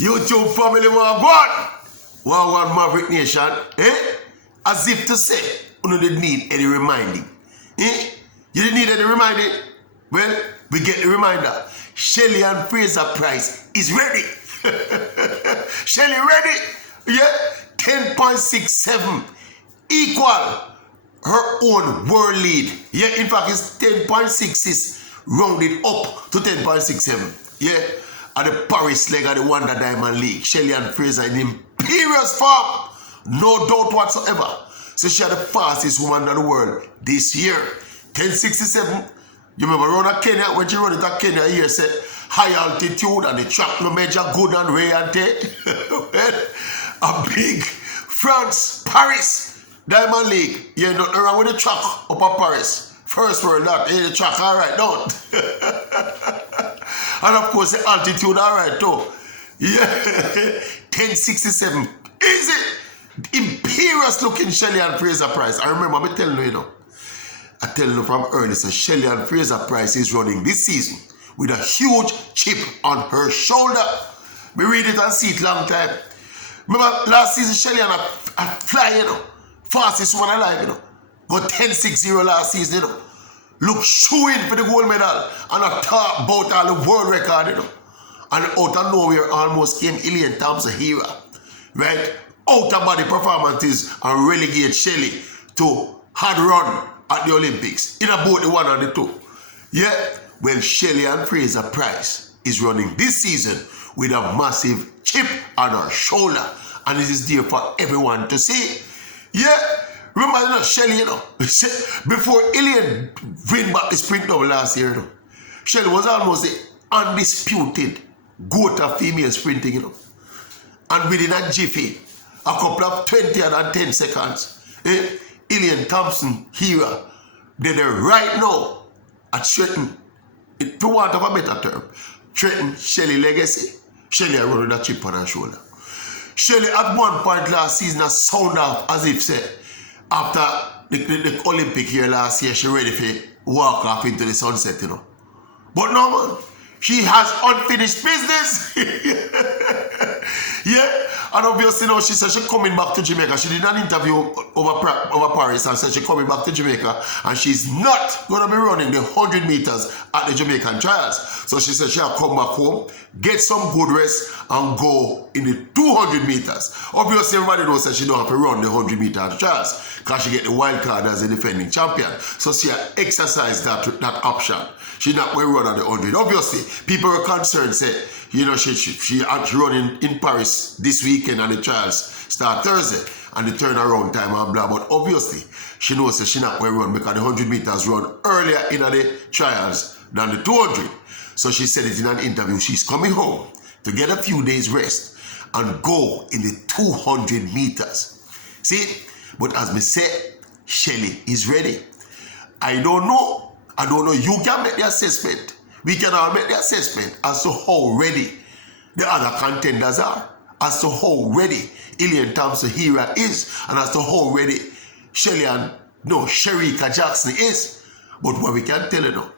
YouTube family, one Maverick Nation, As if to say, you didn't need any reminding. You didn't need any reminding? Well, we get the reminder. Shelly and Fraser Price is ready. Shelly ready? Yeah? 10.67 equal her own world lead. Yeah, in fact, it's 10.66 rounded up to 10.67. Yeah? At the Paris leg of the Wonder Diamond League. Shelly and Fraser in imperious form. No doubt whatsoever. So she had the fastest woman in the world this year. 10.67. You remember around Kenya, when she run it at Kenya here, said high altitude and the track no measure good and Ray and Tate. A big France, Paris Diamond League. Yeah, nothing wrong with the track up at Paris. First world that, the track, all right, don't. And of course the altitude, all right, too. Yeah, 10.67. Easy. Imperious looking Shelly and Fraser Price. I remember me telling you, I tell you from early, so Shelly and Fraser Price is running this season with a huge chip on her shoulder. We read it and see it long time. Remember last season Shelly and I fly, fastest one alive, Got 10.60 last season, Look shooing for the gold medal and I talk about all the world record, And out of nowhere almost came Ilian Thompson here, right? Out of body performances and relegate Shelly to hard run at the Olympics in about the 1 and the 2. Yeah, well, Shelly and Fraser Price is running this season with a massive chip on her shoulder, and it is there for everyone to see. Yeah, remember, Shelly, before Ilian win back the sprint double last year, Shelly was almost the undisputed GOAT of female sprinting, And within a jiffy, a couple of 20 and 10 seconds, Ilian Thompson here, they're right now at threaten, if you want to have a better term, threaten Shelly legacy. Shelly are running that chip on her shoulder. Shelly at one point last season has sound off as if say, after the Olympic here last year, she ready to walk off into the sunset, But no, man, she has unfinished business. Yeah, and obviously now she said she's coming back to Jamaica. She did an interview over Paris and said she's coming back to Jamaica and she's not going to be running the 100 meters at the Jamaican trials. So she said she'll come back home, get some good rest and go in the 200 meters. Obviously everybody knows that she don't have to run the 100 meter trials because she get the wild card as a defending champion. So she exercised that option. She not going to run at the 100. Obviously, people were concerned, say, she running in Paris this weekend and the trials start Thursday and the turnaround time and blah. But obviously, she knows that she not going to run because the 100 meters run earlier in the trials than the 200. So she said it in an interview. She's coming home to get a few days rest and go in the 200 meters. See? But as me say, Shelly is ready. I don't know. You can make the assessment. We can all make the assessment as to how ready the other contenders are, as to how ready Ilian Thompson Hera is, and as to how ready Sherika Jackson is. But what we can tell you now,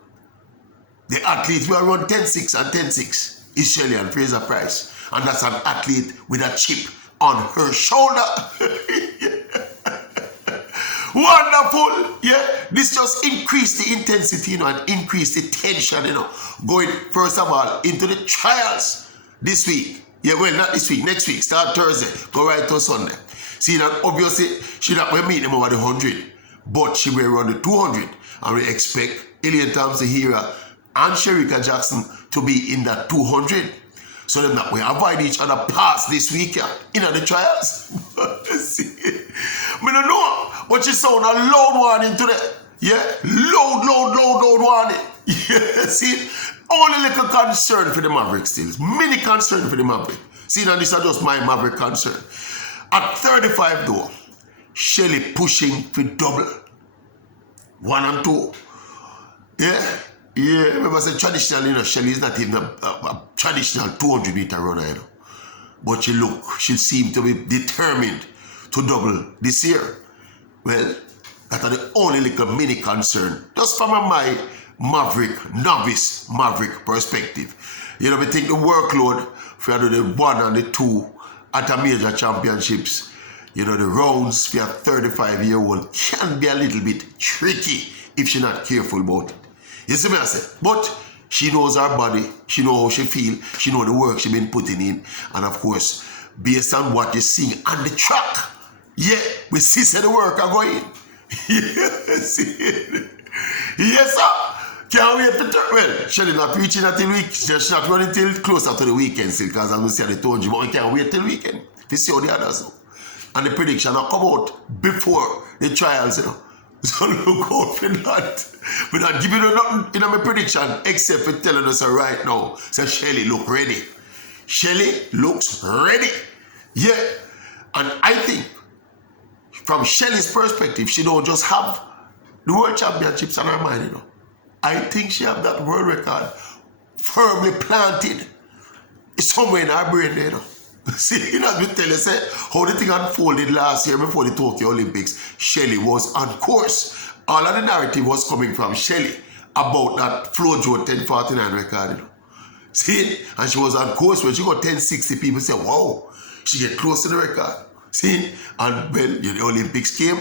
the athletes who are run 10.6 and 10.6 is Shelly and Fraser Price. And that's an athlete with a chip on her shoulder. Wonderful, yeah. This just increased the intensity, and increased the tension, Going first of all into the trials this week. Yeah, well, not this week, next week, start Thursday, go right to Sunday. See that obviously she not going to meet them over the 100, but she will run the 200, and we expect Ilian Thompson Hera and Sherika Jackson to be in that 200. So then that we avoid each other past this weekend in the trials. See, I don't know, but she sound a loud warning today. Yeah, loud warning. Yeah, see, only little concern for the Maverick still. Many concern for the Maverick. See, now this is just my Maverick concern. At 35 though, Shelly pushing for double. 1 and 2. Yeah. Yeah, remember I said traditional, Shelly is not even a traditional 200 meter runner, But she seemed to be determined to double this year. Well, that's the only little mini concern, just from my novice Maverick perspective. You know, we think the workload for the 1 and the 2 at a major championships, you know, the rounds for a 35-year-old can be a little bit tricky if she's not careful about it. You see what I say? But she knows her body, she knows how she feel, she knows the work she's been putting in, and of course, based on what you see on the track, yeah, we see the work are going. Yes, yes, sir. Can't wait for well, Shelly not preaching until week. She's not running till closer to the weekend still, because as we say, the told you, but we can't wait till weekend to see how the others do. And the prediction will come out before the trials, you know. So look out for that. We're not giving you nothing in my prediction except for telling us right now. So Shelly look ready. Shelly looks ready. Yeah. And I think from Shelly's perspective, she don't just have the world championships on her mind, you know. I think she have that world record firmly planted somewhere in her brain there, you know. See, you know, we tell you, say, how the thing unfolded last year before the Tokyo Olympics, Shelly was on course. All of the narrative was coming from Shelly about that FloJo 1049 record, you know. See, and she was on course when she got 1060, people say, wow, she get close to the record. See, and when the Olympics came,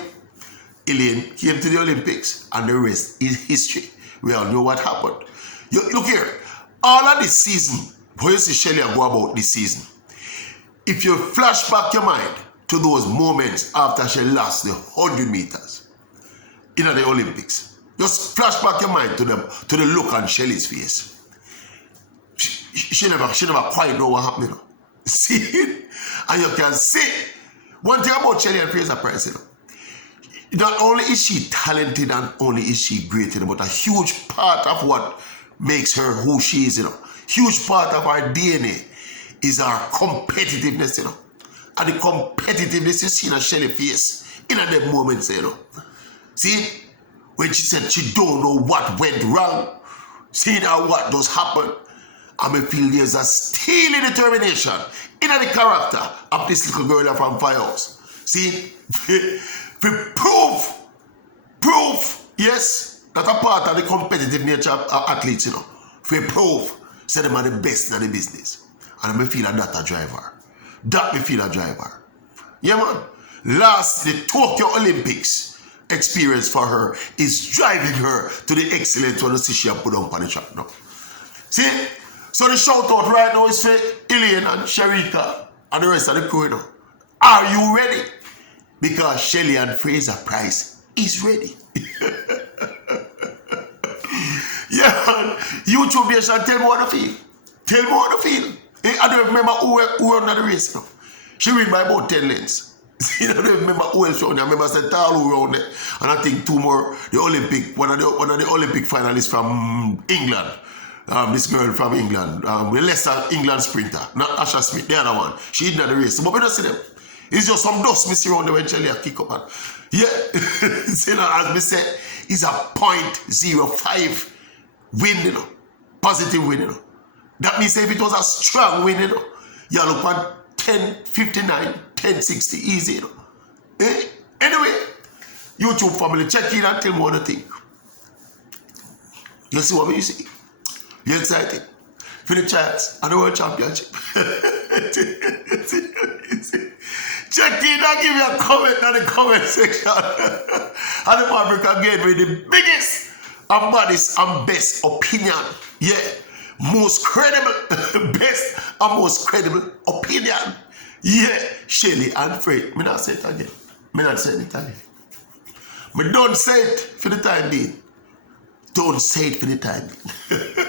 Elaine came to the Olympics, and the rest is history. We all know what happened. Look here, all of this season, how you see Shelly go about this season? If you flash back your mind to those moments after she lost the 100 meters in the Olympics, just flash back your mind to the look on Shelly's face. She never quite know what happened, you know. See? And you can see one thing about Shelly and Fraser Price, you know. Not only is she talented and only is she great, you know, but a huge part of what makes her who she is, you know, huge part of her DNA is her competitiveness, you know. And the competitiveness you see in a Shelly face in them moments, you know. See, when she said she don't know what went wrong, see now what does happen, I may feel there's a steely determination in the character of this little girl from Firehouse. See, prove, yes, that a part of the competitive nature of athletes, you know, for prove, say them are the best in the business. And I may feel that a driver. That may feel a driver. Yeah, man. Last, the Tokyo Olympics experience for her is driving her to the excellence when you see she put on the track now. See? So the shout out right now is for Elaine and Sharika and the rest of the crew, you know. Are you ready? Because Shelly and Fraser Price is ready. Yeah, man. YouTube, they shall tell me what to feel. Tell me what to feel. I don't remember who won the race now. She win by about 10 lengths. I don't remember who else won. I remember Talu won it. And I think two more, the Olympic, one of the Olympic finalists from England. This girl from England, the lesser England sprinter, not Asha Smith, the other one. She didn't the race. But we don't see them. It's just some dust missing around them when Shelly kick up. And yeah, see, as we said, it's a 0.05 win, you know. Positive win, you know. That means if it was a strong win, you know, you look at 1059, 1060, easy, you know. Eh? Anyway, YouTube family, check in and tell me what you think. You see what you see? You excited? For the chance and the World Championship. Check in and give me a comment in the comment section. And the fabric again with the biggest and baddest and best opinion. Yeah. Most credible, best and most credible opinion. Yeah. Shelly and Fred. Me not say it again. Me not say it again. Me don't say it for the time being. Don't say it for the time being.